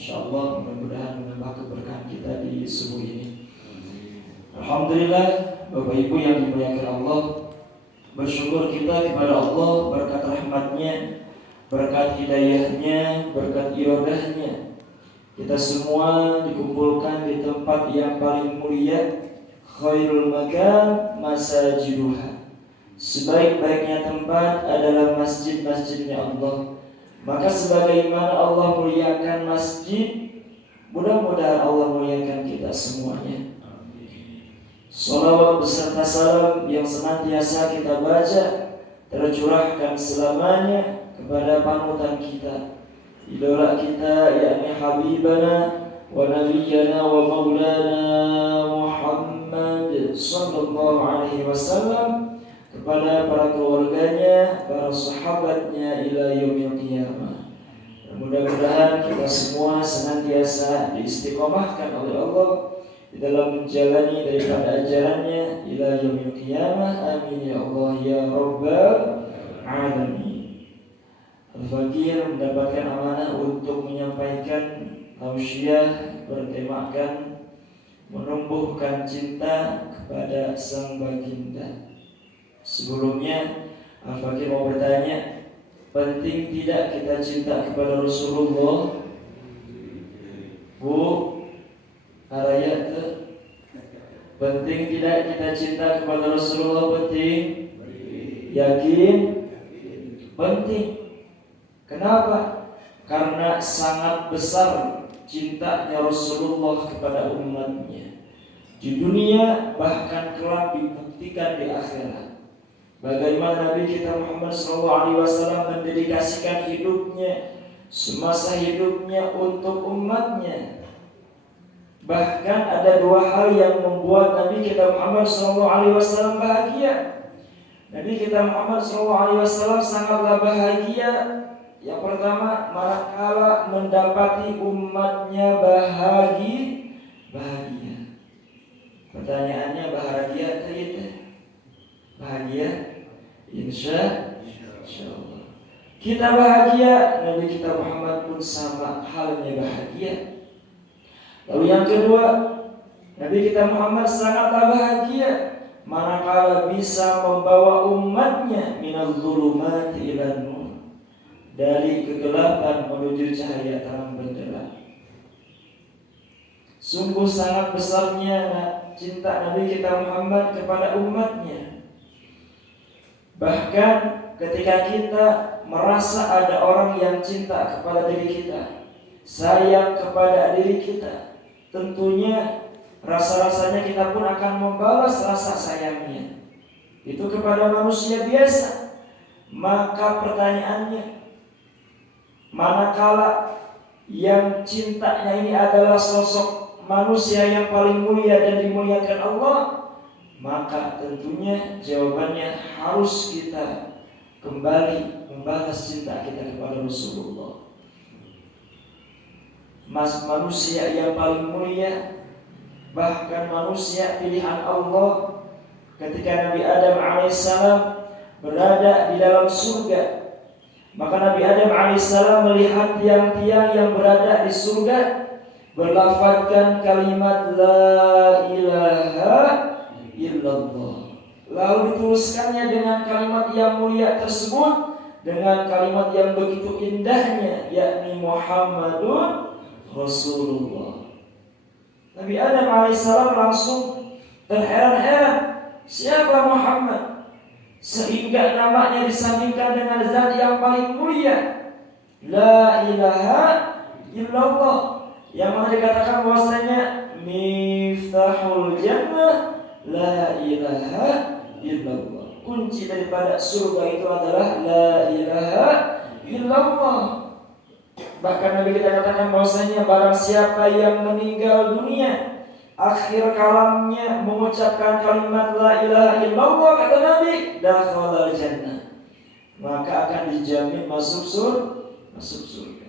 insyaallah mudah-mudahan menambah keberkahan kita di subuh ini. Alhamdulillah, Bapak Ibu yang dimuliakan Allah, bersyukur kita kepada Allah berkat rahmatnya, berkat hidayahnya, berkat iradahnya. Kita semua dikumpulkan di tempat yang paling mulia, khairul makan masajiduha. Sebaik-baiknya tempat adalah masjid-masjidnya Allah. Maka sebagaimana Allah muliakan masjid, mudah-mudahan Allah muliakan kita semuanya. Salawat beserta salam yang senantiasa kita baca tercurahkan selamanya kepada panutan kita, idola kita, yakni Habibana wa Nabiyyana wa Maulana Muhammad sallallahu alaihi wasallam, kepada para keluarganya, para sahabatnya ila yaumil qiyamah. Mudah-mudahan kita semua senantiasa diistiqomahkan oleh Allah di dalam menjalani daripada ajarannya ila yaumil qiyamah. Amin ya Allah ya rabbal alamin. Al-Fakir mendapatkan amanah untuk menyampaikan tausiah bertemakan menumbuhkan cinta kepada sang baginda. Sebelumnya Al-Fakir mau bertanya, penting tidak kita cinta kepada Rasulullah? Bu Araya, penting tidak kita cinta kepada Rasulullah? Penting. Yakin? Penting. Kenapa? Karena sangat besar cintanya Rasulullah kepada umatnya di dunia, bahkan kelak dibuktikan di akhirat. Bagaimana Nabi kita Muhammad SAW mendedikasikan hidupnya, semasa hidupnya untuk umatnya. Bahkan ada dua hal yang membuat Nabi kita Muhammad SAW bahagia. Nabi kita Muhammad SAW sangatlah bahagia. Yang pertama, manakala mendapati umatnya bahagia. Pertanyaannya, bahagia tidak? Bahagia? Insya Allah. Kita bahagia, Nabi kita Muhammad pun sama halnya bahagia. Lalu yang kedua, Nabi kita Muhammad sangatlah bahagia manakala bisa membawa umatnya minal zulumati ilan nur, dari kegelapan menuju cahaya terang benderang. Sungguh sangat besarnya cinta Nabi kita Muhammad kepada umatnya. Bahkan ketika kita merasa ada orang yang cinta kepada diri kita, sayang kepada diri kita, tentunya rasa-rasanya kita pun akan membalas rasa sayangnya itu kepada manusia biasa. Maka pertanyaannya, manakala yang cintanya ini adalah sosok manusia yang paling mulia dan dimuliakan Allah, maka tentunya jawabannya harus kita kembali membalas cinta kita kepada Rasulullah. Manusia yang paling mulia, bahkan manusia pilihan Allah. Ketika Nabi Adam alaihissalam berada di dalam surga, maka Nabi Adam alaihissalam melihat tiang-tiang yang berada di surga berlafadzkan kalimat la ilaha illallah. Lalu dituliskannya dengan kalimat yang mulia tersebut, dengan kalimat yang begitu indahnya, yakni Muhammadun Rasulullah. Nabi Adam alaihissalam langsung terheran-heran, siapa Muhammad? Sehingga namanya disandingkan dengan zat yang paling mulia, la ilaha illallah, yang mana dikatakan bahwasanya miftahul jannah la ilaha illallah. Kunci daripada surga itu adalah la ilaha illallah. Bahkan Nabi kita katakan bahwasanya barang siapa yang meninggal dunia, akhir kalamnya mengucapkan kalimat la ilaha illallah, kata Nabi, dakhalal jannah, maka akan dijamin masuk surga.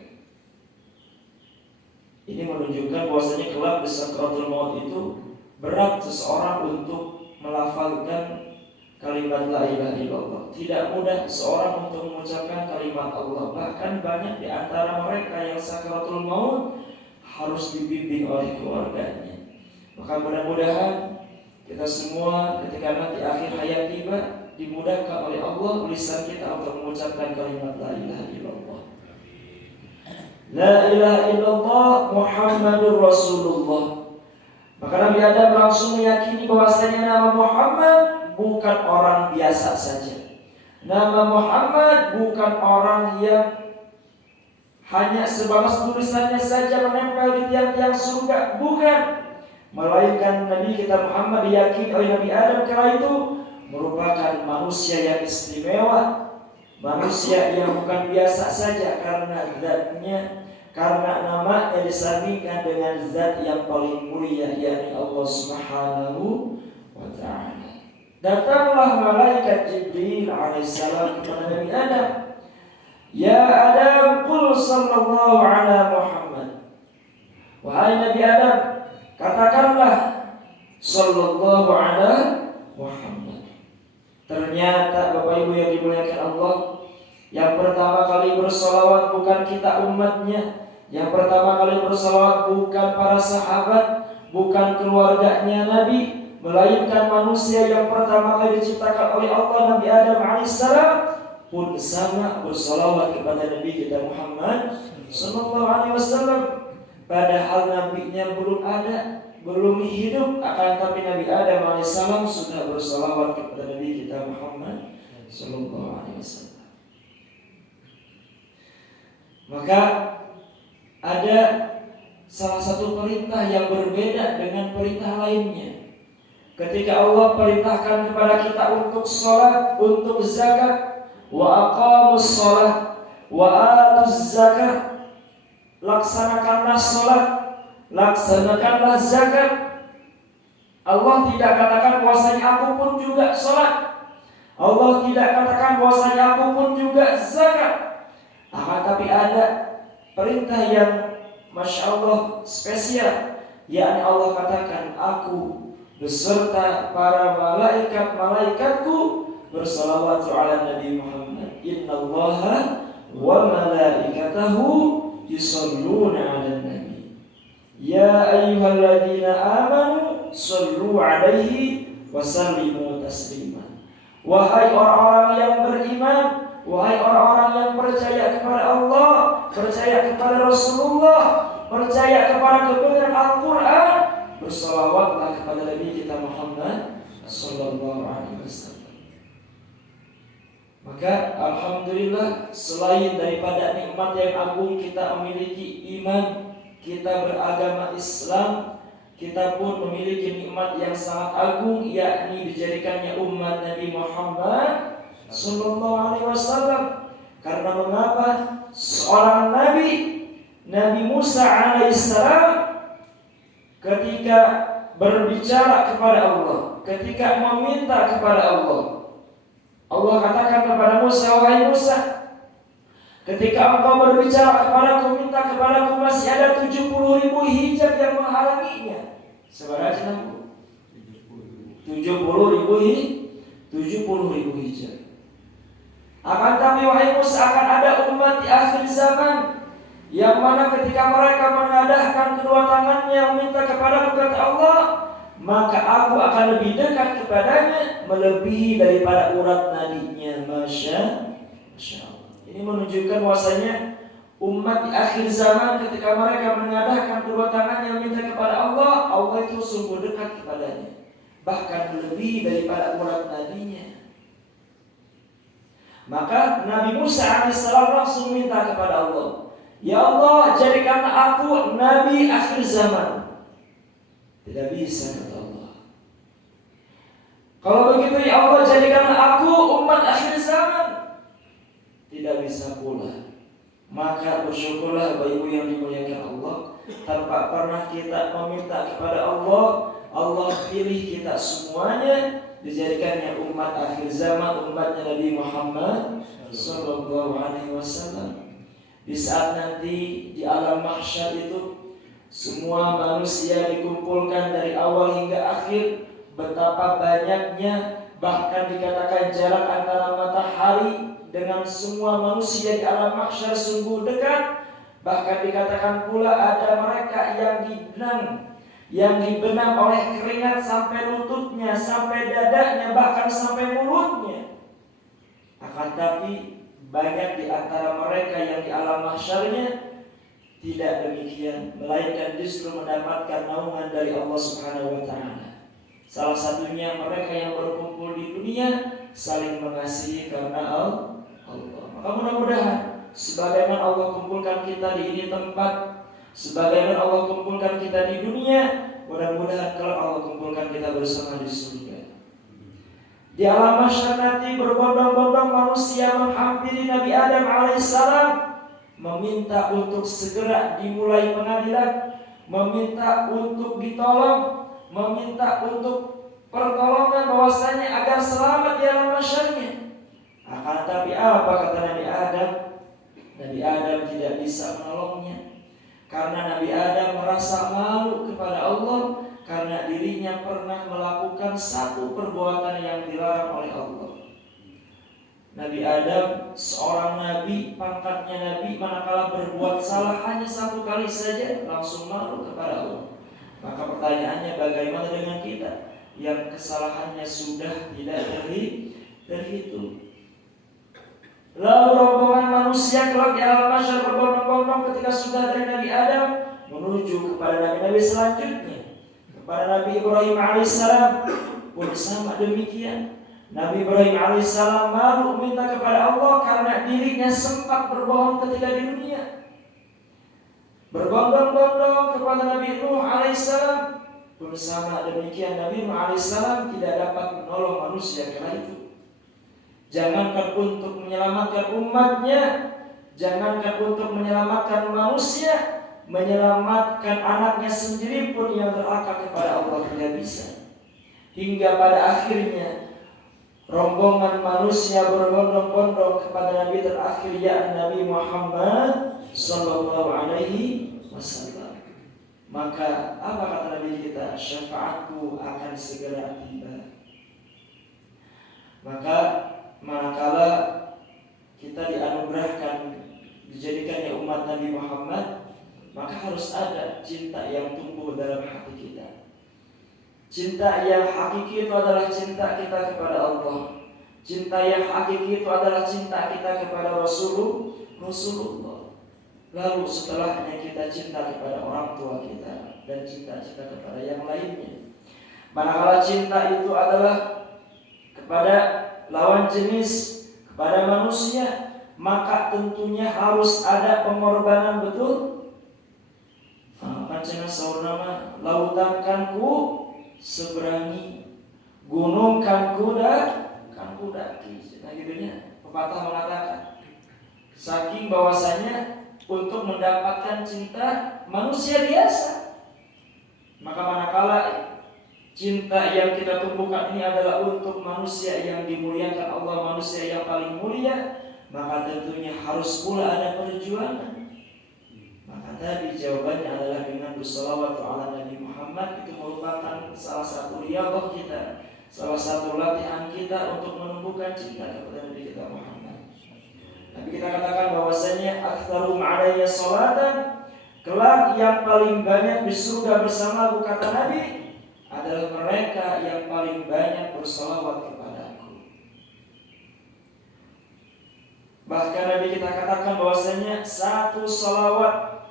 Ini menunjukkan bahwasanya kelak di sakaratul maut itu berat seseorang untuk melafalkan kalimat la ilaha illallah. Tidak mudah seorang untuk mengucapkan kalimat Allah. Bahkan banyak di antara mereka yang sakaratul maut harus dibimbing oleh keluarganya. Maka mudah-mudahan kita semua ketika nanti akhir hayat tiba dimudahkan oleh Allah lisan kita untuk mengucapkan kalimat la ilaha illallah. La ilaha illallah Muhammadur Rasulullah. Maka Nabi Adam langsung meyakini bahwasanya nama Muhammad bukan orang biasa saja. Nama Muhammad bukan orang yang hanya sebatas tulisannya saja menempel di tiang-tiang surga, bukan. Melainkan Nabi kita Muhammad diyakini oleh Nabi Adam kala itu merupakan manusia yang istimewa, manusia yang bukan biasa saja karena zatnya, karena namanya disandingkan dengan zat yang paling mulia, yakni Allah Subhanahu wa ta'ala. Datanglah malaikat Jibril alaihissalam kepada Nabi Adam. Ya Adam, qul sallallahu ala Muhammad. Wahai Nabi Adam, katakanlah sallallahu ala Muhammad. Ternyata Bapak Ibu yang dimuliakan Allah, yang pertama kali bersolawat bukan kita umatnya. Yang pertama kali bersolawat bukan para sahabat, bukan keluarganya Nabi, melainkan manusia yang pertama kali diciptakan oleh Allah, Nabi Adam alaihissalam pun sama bersolawat kepada Nabi kita Muhammad sallallahu alaihi wasallam. Padahal nabinya belum ada, belum hidup, akan tapi Nabi Adam alaihissalam sudah bersolawat kepada Nabi kita Muhammad sallallahu alaihi wasallam. Maka ada salah satu perintah yang berbeda dengan perintah lainnya. Ketika Allah perintahkan kepada kita untuk sholat, untuk zakat, wa aqamus sholat, wa atuz zakat, laksanakanlah sholat, laksanakanlah zakat. Allah tidak katakan bahwasanya aku pun juga sholat. Allah tidak katakan bahwasanya aku pun juga zakat. Akan tapi ada perintah yang Masya Allah spesial, yakni Allah katakan, aku beserta para malaikat-malaikatku bersalawat ala Nabi Muhammad. Innallaha wa malaikatahu yusalluna ala Nabi. Ya ayyuhalladzina amanu sallu alaihi wa sallimu taslima. Wahai orang-orang yang beriman, wahai orang-orang yang percaya kepada Allah, percaya kepada Rasulullah, percaya kepada kebenaran Al-Quran, bersalawatlah kepada Nabi kita Muhammad sallallahu alaihi wasallam. Maka alhamdulillah, selain daripada nikmat yang agung kita memiliki iman, kita beragama Islam, kita pun memiliki nikmat yang sangat agung, yakni dijadikannya umat Nabi Muhammad sallallahu alaihi wasallam. Karena mengapa? Seorang Nabi Musa alaihissalam ketika berbicara kepada Allah, ketika meminta kepada Allah, Allah katakan kepada Musa, wahai Musa, ketika engkau berbicara kepadaku, minta kepadaku, masih ada 70.000 hijab yang menghalanginya. Sebarang 70.000 hijab. Akan tapi wahai Musa, akan ada umat di akhir zaman yang mana ketika mereka mengadahkan kedua tangannya meminta kepada kata Allah, maka aku akan lebih dekat kepadanya melebihi daripada urat nadinya. Masya Allah. Ini menunjukkan bahwasanya umat di akhir zaman ketika mereka mengadahkan kedua tangannya meminta kepada Allah, Allah itu sungguh dekat kepadanya, bahkan melebihi daripada urat nadinya. Maka Nabi Musa alaihissalam langsung minta kepada Allah, ya Allah, jadikanlah aku Nabi akhir zaman. Tidak bisa, kata Allah. Kalau begitu ya Allah, jadikanlah aku umat akhir zaman. Tidak bisa pula. Maka bersyukurlah Bapak Ibu yang dimuliakan Allah, tanpa pernah kita meminta kepada Allah, Allah pilih kita semuanya dijadikannya umat akhir zaman, umatnya Nabi Muhammad sallallahu alaihi wasallam. Di saat nanti di alam mahsyar itu semua manusia dikumpulkan dari awal hingga akhir, betapa banyaknya, bahkan dikatakan jarak antara matahari dengan semua manusia di alam mahsyar sungguh dekat. Bahkan dikatakan pula ada mereka yang dibenam oleh keringat sampai lututnya, sampai dadanya, bahkan sampai mulutnya. Akan tapi banyak di antara mereka yang di alam mahsyarnya tidak demikian, melainkan justru mendapatkan naungan dari Allah Subhanahu wa taala. Salah satunya mereka yang berkumpul di dunia saling mengasihi karena Allah. Maka mudah-mudahan sebagaimana Allah kumpulkan kita di ini tempat, sebagaimana Allah kumpulkan kita di dunia, mudah-mudahan kalau Allah kumpulkan kita bersama di surga. Di alam mahsyar nanti berbondong-bondong manusia menghampiri Nabi Adam alaihissalam, meminta untuk segera dimulai pengadilan, meminta untuk ditolong, meminta untuk pertolongan bahwasanya agar selamat di alam mahsyarnya. Akan tapi apa kata Nabi Adam? Nabi Adam tidak bisa menolongnya, karena Nabi Adam merasa malu kepada Allah karena dirinya pernah melakukan satu perbuatan yang dilarang oleh Allah. Nabi Adam seorang nabi, pangkatnya nabi, manakala berbuat salah hanya satu kali saja langsung malu kepada Allah. Maka pertanyaannya, bagaimana dengan kita yang kesalahannya sudah tidak terhitung? Lalu rombongan manusia kelak di alam mahsyar berbondong-bondong ketika sudah dari Nabi Adam menuju kepada nabi-nabi selanjutnya, kepada Nabi Ibrahim alaihissalam pun sama demikian. Nabi Ibrahim alaihissalam malu minta kepada Allah karena dirinya sempat berbohong ketika di dunia. Berbondong-bondong kepada Nabi Nuh alaihissalam pun sama demikian. Nabi Nuh alaihissalam tidak dapat menolong manusia kala itu. Jangankan untuk menyelamatkan umatnya, jangankan untuk menyelamatkan manusia, menyelamatkan anaknya sendiri pun yang terakal kepada Allah tidak bisa. Hingga pada akhirnya rombongan manusia berbondong-bondong kepada Nabi terakhir, yakni Nabi Muhammad sallallahu alaihi wasallam. Maka apa kata Nabi kita? Syafaatku akan segera tiba. Maka manakala kita dianugerahkan dijadikannya umat Nabi Muhammad, maka harus ada cinta yang tumbuh dalam hati kita. Cinta yang hakiki itu adalah cinta kita kepada Allah. Cinta yang hakiki itu adalah cinta kita kepada Rasulullah. Lalu setelahnya kita cinta kepada orang tua kita dan cinta-cinta kepada yang lainnya. Manakala cinta itu adalah kepada lawan jenis, kepada manusia, maka tentunya harus ada pengorbanan, betul? Pancena saur nama lautan kan ku seberangi, gunung kan ku daki. Nah gitunya pepatah mengatakan. Saking bahwasanya untuk mendapatkan cinta manusia biasa, maka manakala cinta yang kita tumbuhkan ini adalah untuk manusia yang dimuliakan Allah, manusia yang paling mulia, maka tentunya harus pula ada perjuangan. Maka tadi jawabannya adalah dengan bersalawat ala Nabi Muhammad. Itu merupakan salah satu riyadhah kita, salah satu latihan kita untuk menumbuhkan cinta kepada Nabi kita Muhammad. Tapi kita katakan bahwasanya aktsaru ma'alaya sholatan, kelak yang paling banyak di surga bersamaku, kata Nabi, adalah mereka yang paling banyak bersalawat kepadaku. Bahkan Nabi kita katakan bahwasanya satu salawat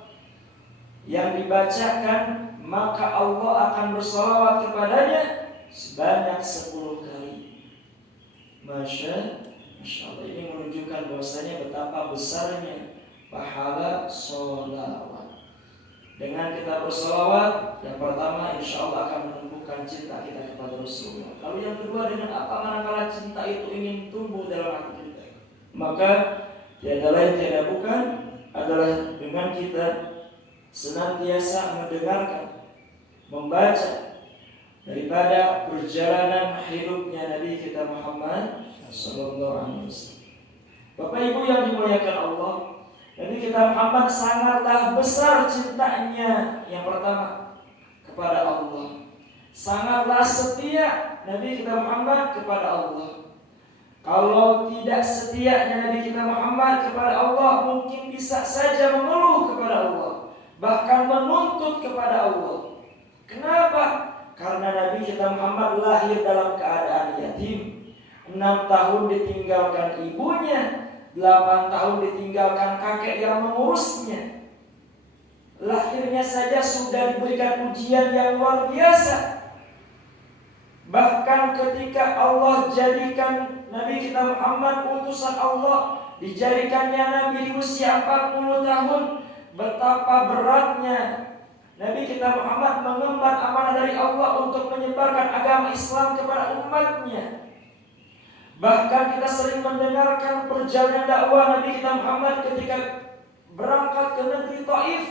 yang dibacakan, maka Allah akan bersalawat kepadanya sebanyak 10 kali. Masya Allah, ini menunjukkan bahwasanya betapa besarnya pahala sholawat. Dengan kita bersalawat, yang pertama insya Allah akan menumbuhkan cinta kita kepada Rasulullah. Lalu yang kedua, dengan apa manakala cinta itu ingin tumbuh dalam hati kita, maka tiada lain tiada bukan adalah dengan kita senantiasa mendengarkan, membaca daripada perjalanan hidupnya Nabi kita Muhammad sallallahu alaihi wasallam. Bapak Ibu yang dimuliakan Allah, Nabi kita Muhammad sangatlah besar cintanya. Yang pertama kepada Allah, sangatlah setia Nabi kita Muhammad kepada Allah. Kalau tidak setianya Nabi kita Muhammad kepada Allah, mungkin bisa saja mengeluh kepada Allah, bahkan menuntut kepada Allah. Kenapa? Karena Nabi kita Muhammad lahir dalam keadaan yatim, 6 tahun ditinggalkan ibunya, 8 tahun ditinggalkan kakek yang mengurusnya. Lahirnya saja sudah diberikan ujian yang luar biasa. Bahkan ketika Allah jadikan Nabi kita Muhammad utusan Allah, dijadikannya Nabi di usia 40 tahun, betapa beratnya Nabi kita Muhammad mengemban amanah dari Allah untuk menyebarkan agama Islam kepada umatnya. Bahkan kita sering mendengarkan perjalanan dakwah Nabi kita Muhammad ketika berangkat ke negeri Taif.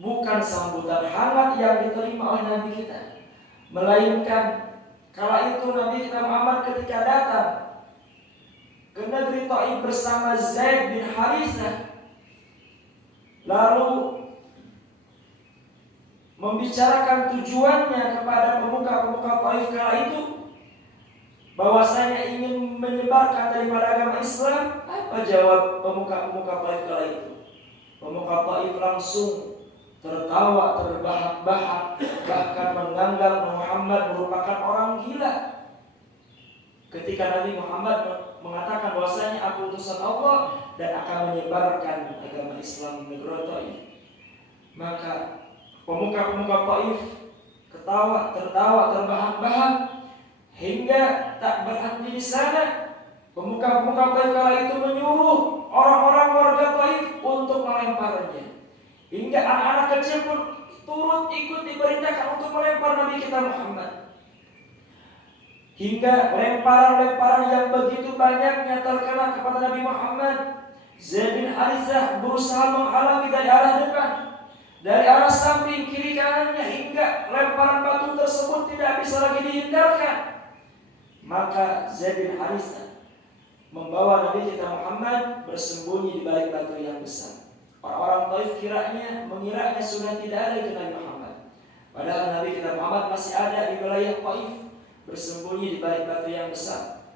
Bukan sambutan hangat yang diterima oleh Nabi kita, melainkan kala itu Nabi kita Muhammad ketika datang ke negeri Taif bersama Zaid bin Harithah, lalu membicarakan tujuannya kepada pemuka-pemuka Taif kala itu, bahwasanya ingin menyebarkan daripada agama Islam. Apa jawab pemuka-pemuka Taif kala itu? Pemuka Taif langsung tertawa terbahak-bahak, bahkan menganggap Muhammad merupakan orang gila. Ketika Nabi Muhammad mengatakan bahwasanya aku utusan Allah dan akan menyebarkan agama Islam di negeri Taif, maka pemuka-pemuka Taif tertawa terbahak-bahak hingga tak berhenti di sana. Pemuka-pemuka Taif kala itu menyuruh orang-orang warga Taif untuk melemparnya. Hingga anak-anak kecil pun turut ikut diperintahkan untuk melempar Nabi kita Muhammad. Hingga lemparan-lemparan yang begitu banyaknya terkena kepada Nabi Muhammad. Zaid bin Harithah berusaha menghalangi dari arah depan, dari arah samping, kiri kanannya, hingga lemparan batu tersebut tidak bisa lagi dihindarkan. Maka Zaid bin Harithah membawa Nabi kita Muhammad bersembunyi di balik batu yang besar. Orang-orang Taif mengiranya sudah tidak ada itu Nabi Muhammad. Padahal Nabi kita Muhammad masih ada di wilayah Taif, bersembunyi di balik batu yang besar.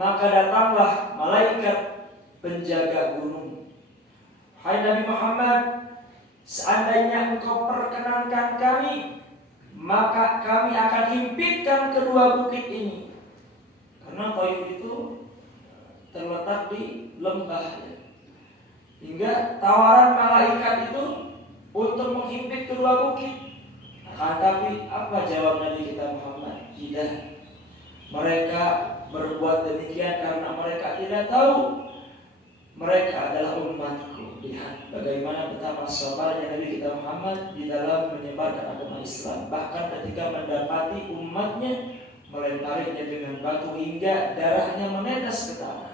Maka datanglah malaikat penjaga gunung. Hai Nabi Muhammad, seandainya engkau perkenankan kami, maka kami akan himpitkan kedua bukit ini. Karena Taif itu terletak di lembah. Hingga tawaran malaikat itu untuk menghimpit kedua bukit. Tapi apa jawab Nabi kita Muhammad? Tidak. Mereka berbuat demikian karena mereka tidak tahu mereka adalah umatku. Lihat bagaimana betapa sabarnya Nabi kita Muhammad di dalam menyebarkan agama Islam. Bahkan ketika mendapati umatnya, melemparinya dengan batu hingga darahnya menetes ke tanah.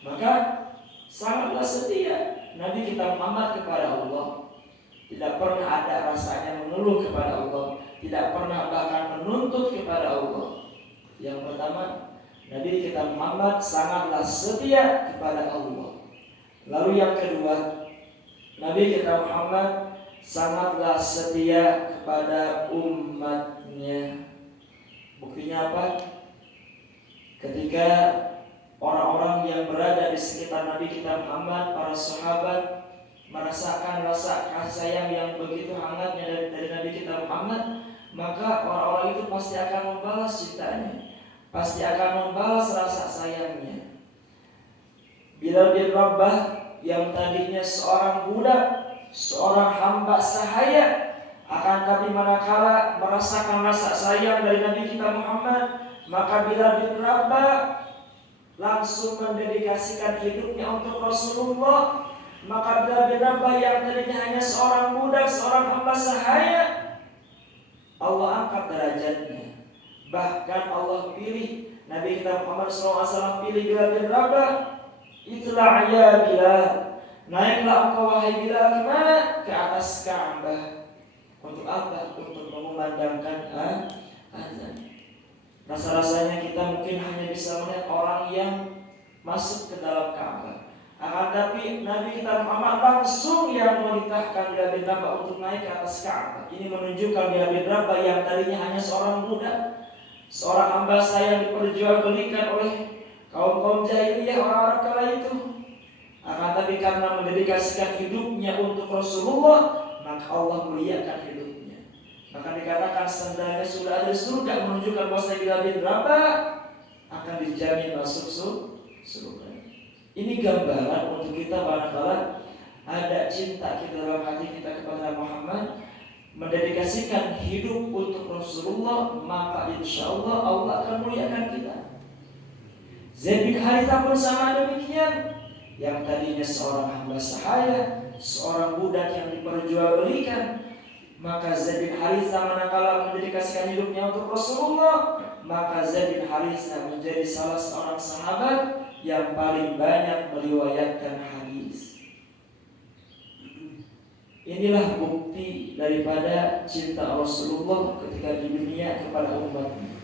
Maka sangatlah setia Nabi kita Muhammad kepada Allah. Tidak pernah ada rasanya mengeluh kepada Allah, tidak pernah bahkan menuntut kepada Allah. Yang pertama, Nabi kita Muhammad sangatlah setia kepada Allah. Lalu yang kedua, Nabi kita Muhammad sangatlah setia kepada umatnya. Buktinya apa? Ketika orang-orang yang berada di sekitar Nabi kita Muhammad, para sahabat, merasakan rasa kasih sayang yang begitu hangatnya dari Nabi kita Muhammad, maka orang-orang itu pasti akan membalas cintanya, pasti akan membalas rasa sayangnya. Bilal bin Rabah yang tadinya seorang budak, seorang hamba sahaya, akan tapi manakala merasakan rasa sayang dari Nabi kita Muhammad, maka Bilal bin Rabah langsung mendedikasikan hidupnya untuk Rasulullah. Maka Bilal bin Rabah yang tadinya hanya seorang budak, seorang hamba sahaya, Allah angkat derajatnya. Bahkan Allah pilih Nabi kita Muhammad SAW, pilih Bilal bin Rabah. Itulah ya Bilal, naiklah engkau wahai Bilal, kemana? Ke atas Ka'bah. Untuk apa? Untuk mengumandangkan azan. Rasa-rasanya kita mungkin hanya bisa melihat orang yang masuk ke dalam Ka'bah. Akan tapi Nabi kita Muhammad langsung yang memerintahkan Bilal bin Rabah untuk naik ke atas Ka'bah. Ini menunjukkan Bilal bin Rabah yang tadinya hanya seorang budak, seorang hamba saya yang diperjualbelikan oleh kaum jahiliyah, orang-orang kala itu. Akan tapi karena mendedikasikan hidupnya untuk Rasulullah, maka Allah muliakan hidupnya. Maka dikatakan sandalnya sudah ada di surga, menunjukkan bahwa Bilal bin Rabah akan dijamin masuk surga. Ini gambaran untuk kita manakala ada cinta kita dalam hati kita kepada Muhammad, mendedikasikan hidup untuk Rasulullah, maka insya Allah Allah akan muliakan kita. Zaid bin Harithah pun sama demikian. Yang tadinya seorang hamba sahaya, seorang budak yang diperjualbelikan, maka Zaid bin Harithah manakala mendedikasikan hidupnya untuk Rasulullah, maka Zaid bin Harithah menjadi salah seorang sahabat yang paling banyak meriwayatkan hadis. Inilah bukti daripada cinta Rasulullah ketika di dunia kepada umatnya.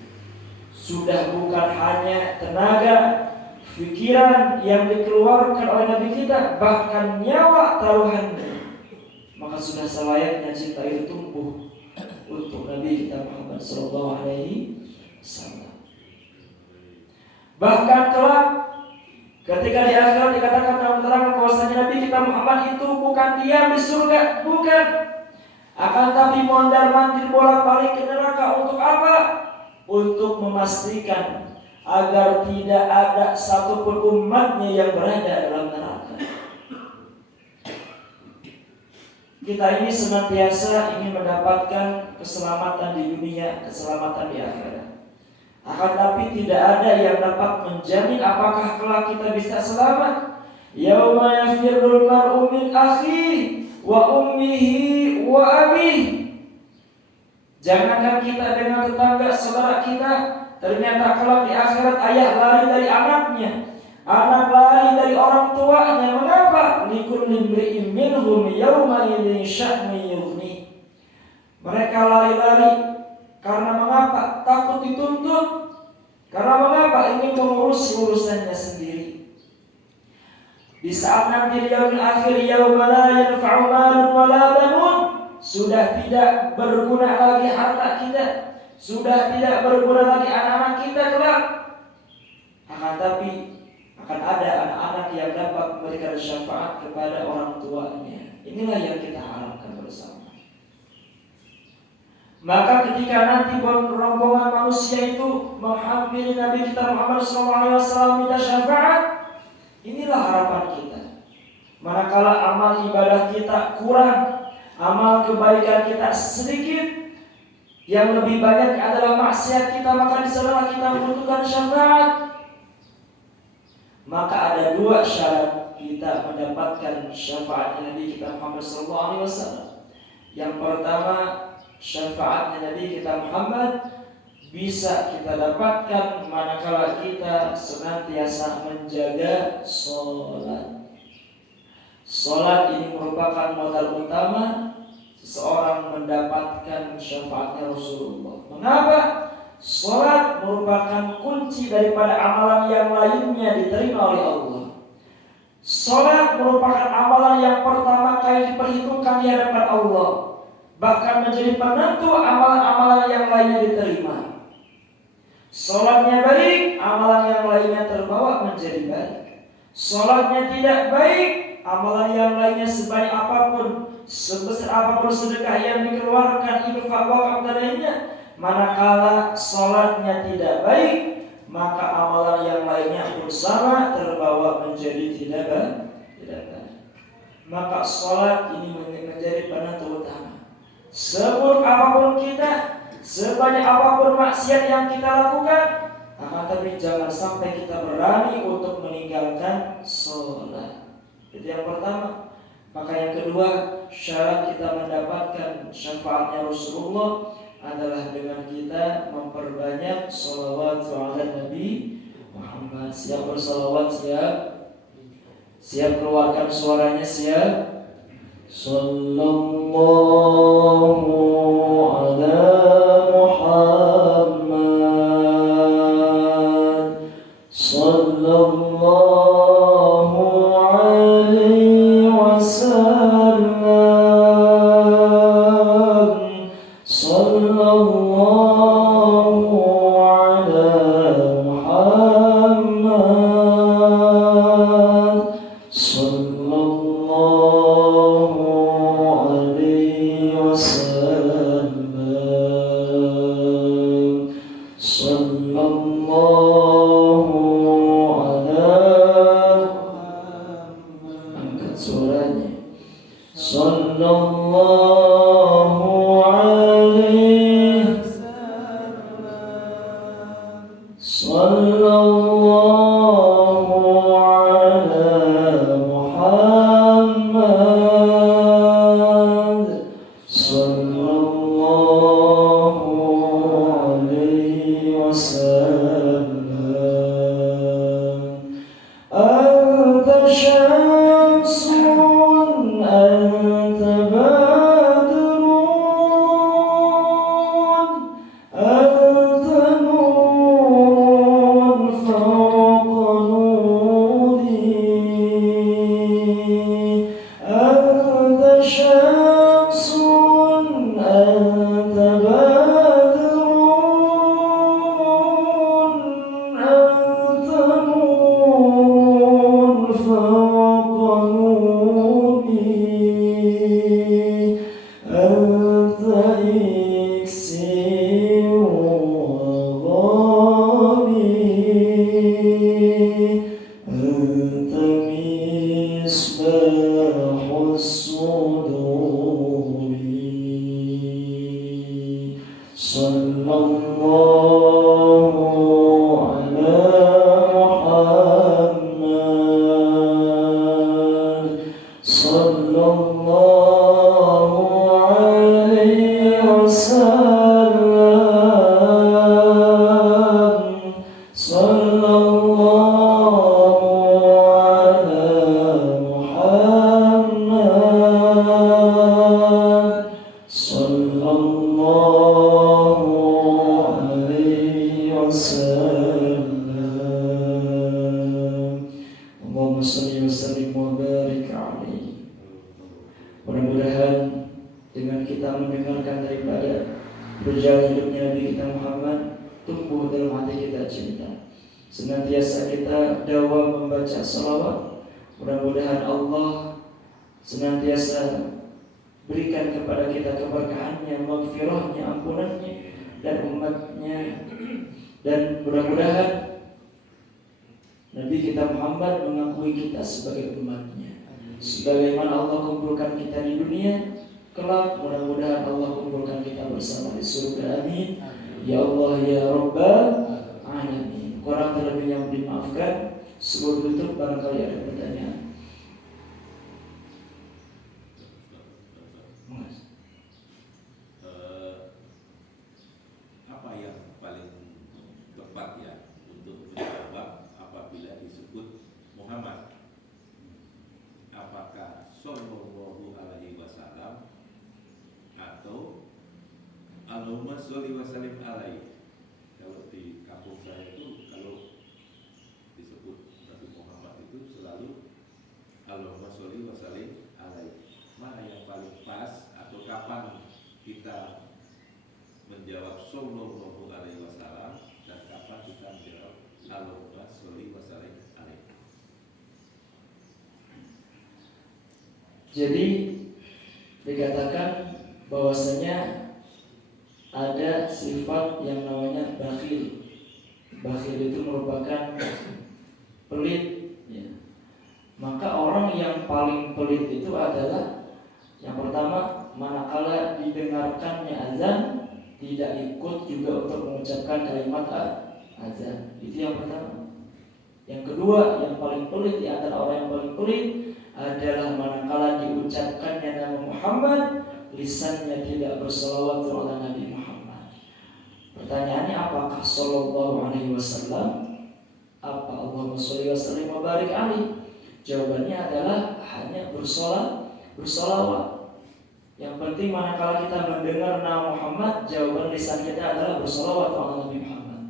Sudah bukan hanya tenaga, pikiran yang dikeluarkan oleh Nabi kita, bahkan nyawa taruhannya, maka sudah selayaknya cinta itu tumbuh untuk Nabi kita Muhammad sallallahu alaihi wasallam. Bahkan kelak ketika di akhirat dikatakan dalam keterangan bahwasanya Nabi kita Muhammad itu bukan diam di surga, bukan, akan tapi mondar-mandir bolak-balik ke neraka. Untuk apa? Untuk memastikan agar tidak ada satupun umatnya yang berada dalam neraka. Kita ini senantiasa ingin mendapatkan keselamatan di dunia, keselamatan di akhirat. Akan tapi tidak ada yang dapat menjamin apakah kelak kita bisa selamat. Yauma yafirrul mar'u min akhihi wa ummihi wa abihi. Jangankan kita dengan tetangga saudara kita, ternyata kelak di akhirat ayah lari dari anaknya, anak lari dari orang tuanya. Mengapa? Likulli imri'in minhum yawma idzin sya'nun yughni. Mereka lari-lari karena mengapa? Takut dituntut. Karena mengapa? Ingin mengurus urusannya sendiri. Di saat nanti di yaumil akhir, yauma la yanfa'u malun wala banun, sudah tidak berguna lagi harta kita, sudah tidak berguna lagi anak-anak kita kelak. Akan tapi akan ada anak-anak yang dapat memberikan syafaat kepada orang tuanya. Inilah yang kita harapkan bersama. Maka ketika nanti rombongan manusia itu menghampiri Nabi kita Muhammad SAW minta syafaat, inilah harapan kita. Manakala amal ibadah kita kurang, amal kebaikan kita sedikit, yang lebih banyak adalah maksiat kita, maka di sana kita membutuhkan syafaat. Maka ada dua syarat kita mendapatkan syafaat Nabi kita Muhammad SAW. Yang pertama, syafaatnya Nabi kita Muhammad bisa kita dapatkan manakala kita senantiasa menjaga sholat. Sholat ini merupakan modal utama seseorang mendapatkan syafaatnya Rasulullah. Mengapa? Sholat merupakan kunci daripada amalan yang lainnya diterima oleh Allah. Sholat merupakan amalan yang pertama kali diperhitungkan di hadapan Allah, bahkan menjadi penentu amalan-amalan yang lainnya diterima. Sholatnya baik, amalan yang lainnya terbawa menjadi baik. Sholatnya tidak baik, amalan yang lainnya sebanyak apapun, sebesar apapun sedekah yang dikeluarkan, infak, wakaf dan lainnya, manakala sholatnya tidak baik, maka amalan yang lainnya pun sama terbawa menjadi tidak baik. Maka sholat ini menjadi penentu utama. Seburuk apapun kita, sebanyak apapun maksiat yang kita lakukan, akan tapi jangan sampai kita berani untuk meninggalkan sholat. Itu yang pertama. Maka yang kedua, syarat kita mendapatkan syafaatnya Rasulullah adalah dengan kita memperbanyak sholawat ala Nabi Muhammad. Siap bersolawat, siap keluarkan suaranya, siap. Sallallahu ala Muhammad, sallallahu alaihi wasallam, sallallahu sallallahu alaihi sallallahu ala Muhammad sallallahu alaihi wasallam. Anta syamsun anta badrun anta nurun fawqa nuri anta syamsun anta badrun anta nurun fawqa nuri anta iksir wadami anta misbahus suduri sallallahu ala Muhammad sallallahu alaihi wasallam sallallahu ala Muhammad sallallahu alaihi wasallam. Allahumma shalli wa sallim wa barik alaihi. Mudah-mudahan dengan kita mendengarkan daripada perjalanan hidupnya Nabi kita Muhammad, tumbuh dalam hati kita cinta. Senantiasa kita dawam membaca salawat. Mudah-mudahan Allah senantiasa berikan kepada kita keberkahannya, maghfirahnya, ampunannya dan umatnya. Dan mudah-mudahan Nabi kita Muhammad mengakui kita sebagai umatnya. Sebagaimana Allah kumpulkan kita di dunia, kelak mudah-mudahan Allah kumpulkan kita bersama di surga. Amin. Ya Allah ya Rabbal Alamin. Kurang terlebihnya dimaafkan. Sebelum tutup barangkali ada pertanyaan. Apa yang paling tepat ya untuk menjawab apabila disebut Muhammad? Apakah sallallahu alaihi wasallam atau Allahumma sholli wa sallim alaihi? Kalau di kampung saya itu kalau disebut Nabi Muhammad itu selalu Allahumma sholli wa sallim alaihi. Mana yang paling pas atau kapan kita menjawab sallallahu alaihi wasallam dan kapan kita menjawab Allahumma sholli wa sallim alaihi? Jadi dikatakan bahwasanya ada sifat yang namanya bakhil. Bakhil itu merupakan pelit ya. Maka orang yang paling pelit itu adalah yang pertama, manakala didengarkannya azan tidak ikut juga untuk mengucapkan kalimat azan. Itu yang pertama. Yang kedua, yang paling pelit di antara orang yang paling pelit adalah manakala diucapkannya nama Muhammad, lisannya tidak bersalawat kepada Nabi Muhammad. Pertanyaannya, apakah sallallahu alaihi wasallam? Apa Allahumma sholli wa sallim wa barik alaihi? Jawabannya adalah hanya bersalawat. Yang penting manakala kita mendengar nama Muhammad, jawaban lisan kita adalah bersalawat kepada Nabi Muhammad.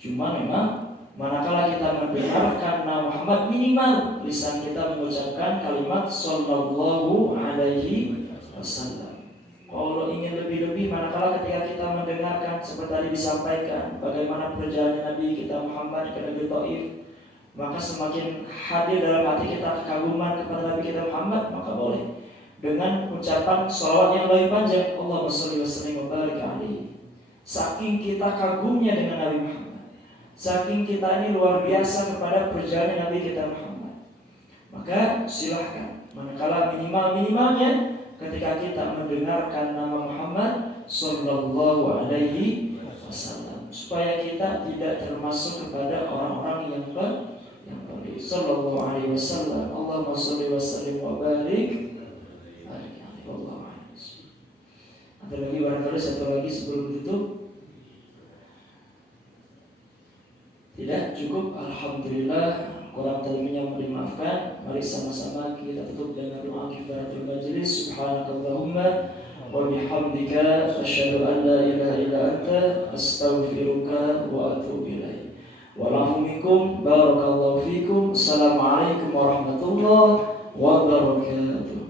Cuma memang manakala kita mendengarkan nama Muhammad, minimal lisan kita mengucapkan kalimat sallallahu alaihi wasallam. Kalau ingin lebih-lebih, manakala ketika kita mendengarkan seperti tadi disampaikan bagaimana perjalanan Nabi kita Muhammad ke negeri Taif, maka semakin hadir dalam hati kita kekaguman kepada Nabi kita Muhammad, maka boleh dengan ucapan shalawat yang lebih panjang, Allahumma sholli wa sallim wa barik alaihi. Saking kita kagumnya dengan Nabi Muhammad, saking kita ini luar biasa kepada perjalanan Nabi kita Muhammad, maka silahkan Manakala minimalnya ketika kita mendengarkan nama Muhammad sallallahu alaihi wasallam, supaya kita tidak termasuk kepada orang-orang yang pelit. Sallallahu alaihi wasallam. Allahumma shalli wa sallim wa barik. Ada lagi barangkali satu lagi sebelum tutup? Tidak cukup. Alhamdulillah, kurang lebihnya mohon dimaafkan. Mari sama-sama kita tutup dengan doa kifaratul majlis. Subhanakallahumma wa bihamdika asyhadu an la ilaha illa anta astaghfiruka wa atubu ilaik. Wa'alafu minkum barakallahu fikum. Assalamualaikum warahmatullahi wabarakatuh.